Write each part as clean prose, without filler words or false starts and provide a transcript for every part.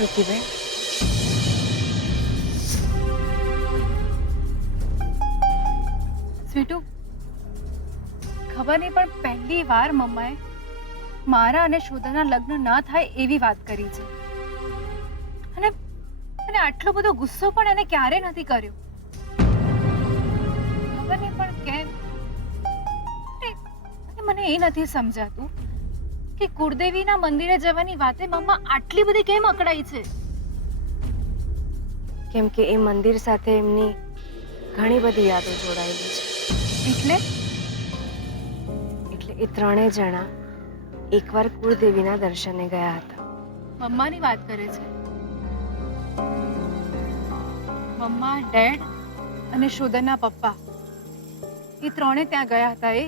શ્રુતિબેન, સ્વીટુ, ખબર નહીં પણ પહેલી વાર મમ્માએ મારા અને શોધાના લગ્ન ના થાય એવી વાત કરી છે. અને અને આટલો બધો ગુસ્સો પણ એને ક્યારે નથી કર્યો. ખબર નહીં પણ કેમ. અને મને એ નથી સમજાતું કે કુળદેવીના મંદિરે જવાની વાતે મમ્મા આટલી બધી કેમ અકળાઈ છે. કેમ કે એ મંદિર સાથે એમની ઘણી બધી યાદો જોડાયેલી છે. એટલે એ ત્રણેય જણા એકવાર કુળદેવીના દર્શને ગયા હતા. મમ્માની વાત કરે છે. મમ્મા, ડેડ અને શોધનના પપ્પા એ ત્રણે ત્યાં ગયા હતા. એ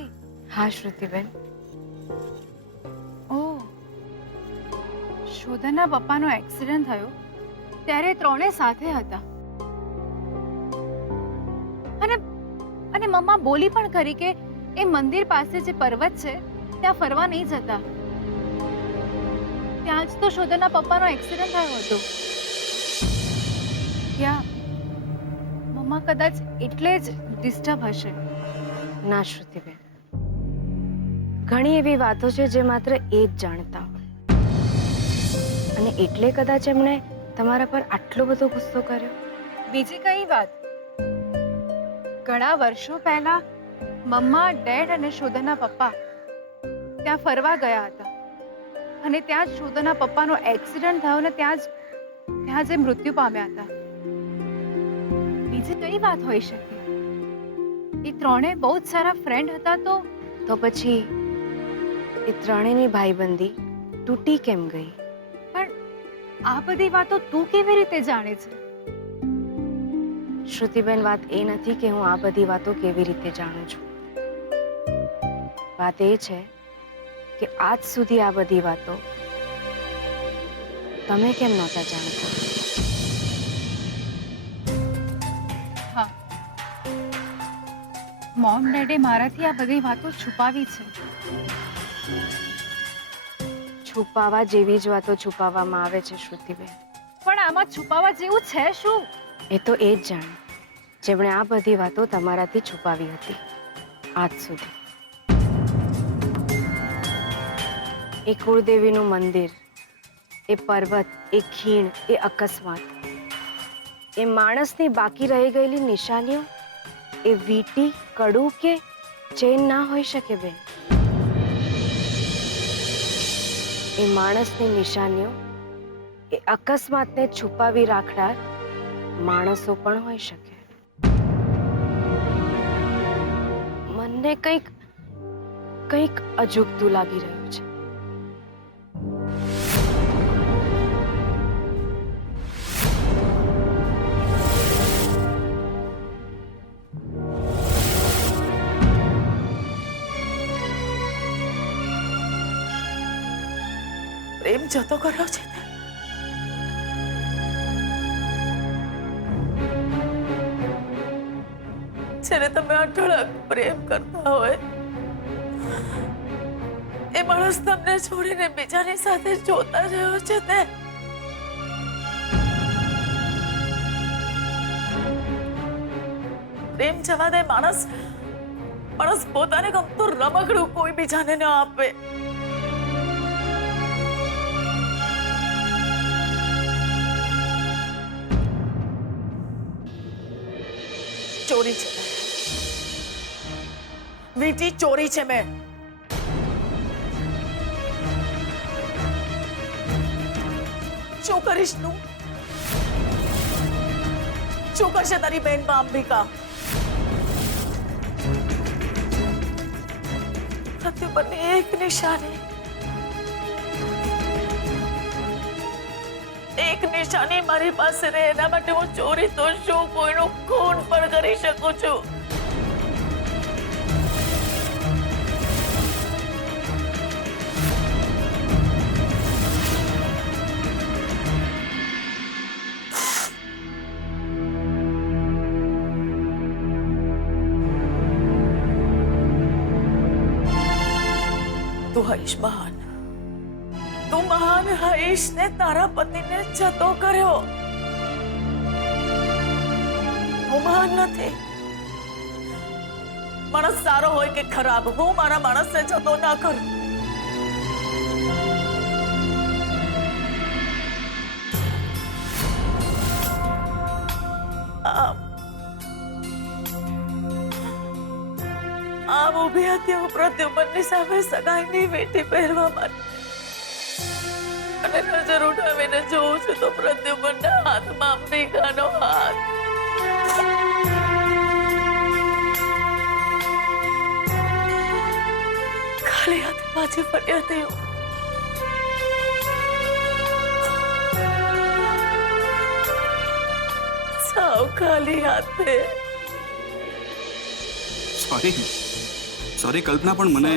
હા શ્રુતિબેન. ઓહ, શોધનના પપ્પાનો એક્સિડન્ટ થયો ત્યારે ત્રણે સાથે હતા. અને અને મમ્મા બોલી પણ ખરી કે એ મંદિર પાસે જે પર્વત છે ત્યાં ફરવા નહીં જતા. ત્યાં જ તો શોધનના પપ્પાનો એક્સિડન્ટ થયો હતો. યા મમ્મા કદાચ એટલે જ ડિસ્ટર્બ હશે. ના શ્રુતિબેન, ઘણી એવી વાતો છે જે માત્ર એ જ જાણતા હોય, અને એટલે કદાચ એમણે તમારા પર આટલો બધો ગુસ્સો કર્યો. બીજી કઈ વાત? ઘણા વર્ષો પહેલા મમ્મા, ડેડ અને શોધનના પપ્પા ત્યાં ફરવા ગયા હતા અને ત્યાં જ શોધનના પપ્પાનો એક્સિડન્ટ થયો ને ત્યાં જ એ મૃત્યુ પામ્યા હતા. બીજી કઈ વાત હોઈ શકે? એ ત્રણે બહુ જ સારા ફ્રેન્ડ હતા. તો પછી એ ત્રણેયની ભાઈબંધી તૂટી કેમ ગઈ? પણ આ બધી વાતો તું કેવી રીતે જાણે છે? શ્રુતિબેન, વાત એ નથી કે હું આ બધી વાતો કેવી રીતે જાણું છું. વાત એ છે કે આજ સુધી આ બધી વાતો તમે કેમ નહોતા જાણતા? હા, મોમ ડેડે મારાથી આ બધી વાતો છુપાવી છે. છુપાવા જેવી જ વાતો છુપાવવામાં આવે છે શ્રુતિબેન. પણ આમાં છુપાવા જેવું છે શું? એ તો એ જ જાણે જેમણે આ બધી વાતો તમારાથી છુપાવી હતી આજ સુધી. એ કુળદેવીનું મંદિર, એ પર્વત, એ ખીણ, એ અકસ્માત, એ માણસની બાકી રહી ગયેલી નિશાનીઓ, એ વીંટી, કડું કે ચેન ના હોઈ શકે બેન. એ માણસની નિશાનીઓ, એ અકસ્માતને છુપાવી રાખનાર માણસો પણ હોઈ શકે. મને કંઈક અજુગતું લાગી રહ્યું છે. પ્રેમ જતો કર્યો છે તે. જેને તમે અઢળક પ્રેમ કરતા હોય એ માણસ તમને છોડીને બીજાની સાથે જોતા રહ્યો છે તે. પ્રેમ જવા દે. માણસ પોતાને ગમતું રમકડું કોઈ બીજાને ન આપે. ચોરી છે વીટી, ચોરી છે મેં. શું કરીશ તું? શું કરશે તારી બેન અંબિકા? મૃત્યુ પરની એક નિશાની મારી પાસે રહે એના માટે હું ચોરી તો શું કોઈનું ખૂન પણ કરી શકું છું. તું હઈશ મહાન, તું મહાન હઈશ ને તારા પતિને જતો કર્યો. હું મહાન નથી. માણસ સારો હોય કે ખરાબ, હું મારા માણસને જતો ના કરું. આમ ઊભી હતી હું પ્રદ્યુમનની સામે સગાઈની વીંટી પહેરવા માટે, અને નજર ઉઠાવીને જોઉં છું તો પ્રદ્યુમનના હાથમાં અંબિકાનો હાથ. ખાલી હાથે પાછી ફરી હતી હું. સાવ ખાલી હાથે. સોરી કલ્પના, પણ મને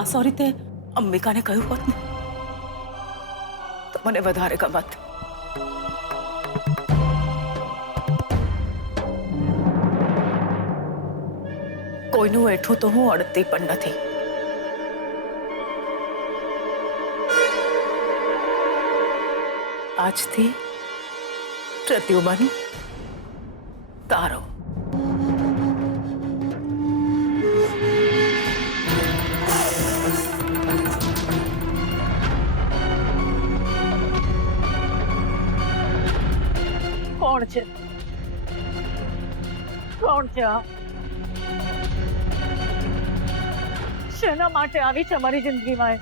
આ સોરી તે અંબિકાને કહ્યું હોત ને તો મને વધારે ગમત. કોઈનું એઠું તો હું અડતી પણ નથી. આજથી પ્રદ્યુમન તારો. કોણ છે? કોણ છે? શેના માટે આવી છે મારી જિંદગીમાં?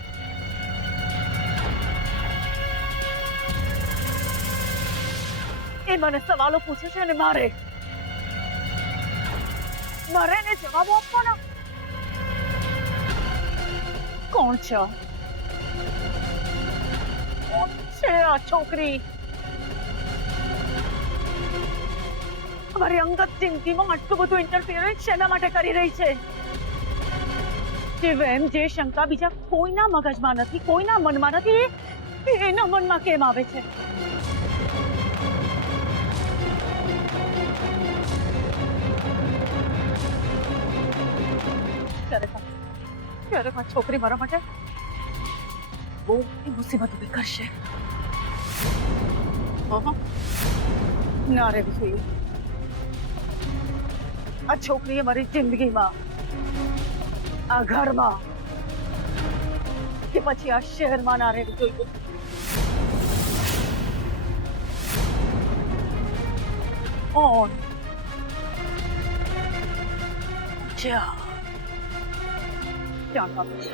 એ મને સવાલો પૂછે છે અને મારે એને જવાબો આપવાના. કોણ છે? કોણ છે આ છોકરી? અમારી અંગત જિંદગીમાં આટલું બધું ઇન્ટરફિયરન્સ શેના માટે કરી રહી છે? એમ જે શંકા બીજા કોઈના મગજમાં નથી, કોઈના મનમાં નથી, એના મનમાં કેમ આવે છે? છોકરી મારા માટે બહુ મુસીબત ઉભી કરશે. ના રહેવી જોઈએ. આ છોકરીએ મારી જિંદગીમાં, આ ઘરમાં કે પછી આ શહેરમાં ના રહેવું જોઈએ. ઓન જાણવા પડશે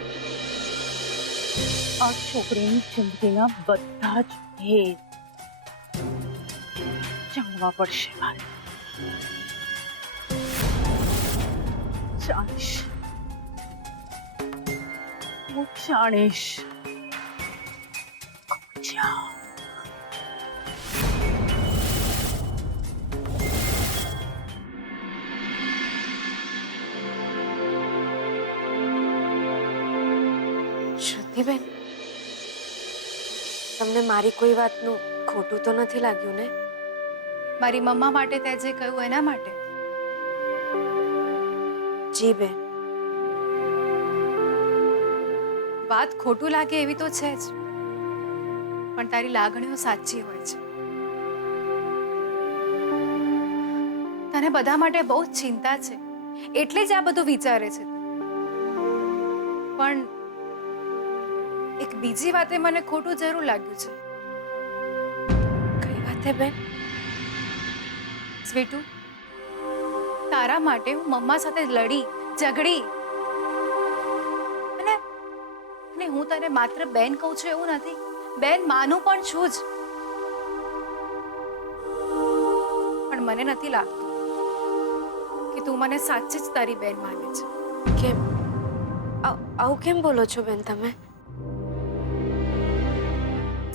આ છોકરીની જિંદગીના બધા જ ભેદ જાણવા પડશે મારે. જાણીશ, હું જાણીશ. શ્રુતિબેન, તમને મારી કોઈ વાતનું ખોટું તો નથી લાગ્યું ને? મારી મમ્મા માટે તે જે કહ્યું એના માટે. જી બેન. વાત ખોટું લાગે એવી તો છે જ, પણ તારી લાગણીઓ સાચી હોય છે. તને બધા માટે બહુ જ ચિંતા છે, એટલે જ આ બધું વિચારે છે. પણ એક બીજી વાતે મને ખોટું જરૂર લાગ્યું છે. કઈ વાતે બેન? સ્વીટુ, તારા માટે હું મમ્મા સાથે લડી ઝઘડી, અને હું તને માત્ર બેન કહું છું એવું નથી, બેન માનું પણ છું જ. પણ મને નથી લાગતું કે તું મને સાચી જ તારી બેન માને છે. કેમ આવું કેમ બોલો છો બેન તમે?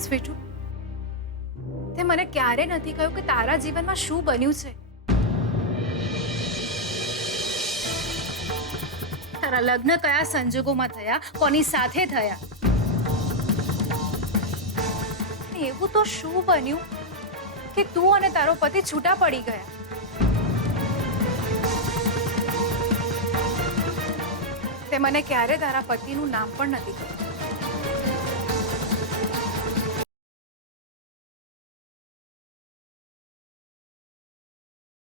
સ્વીટુ, તે મને ક્યારે નથી કહ્યું કે તારા જીવનમાં શું બન્યું છે. તારા લગ્ન કયા સંજોગોમાં થયા, કોની સાથે થયા, એવું તો શું બન્યું કે તું અને તારો પતિ છૂટા પડી ગયા? તે મને ક્યારે તારા પતિનું નામ પણ નથી કહ્યું.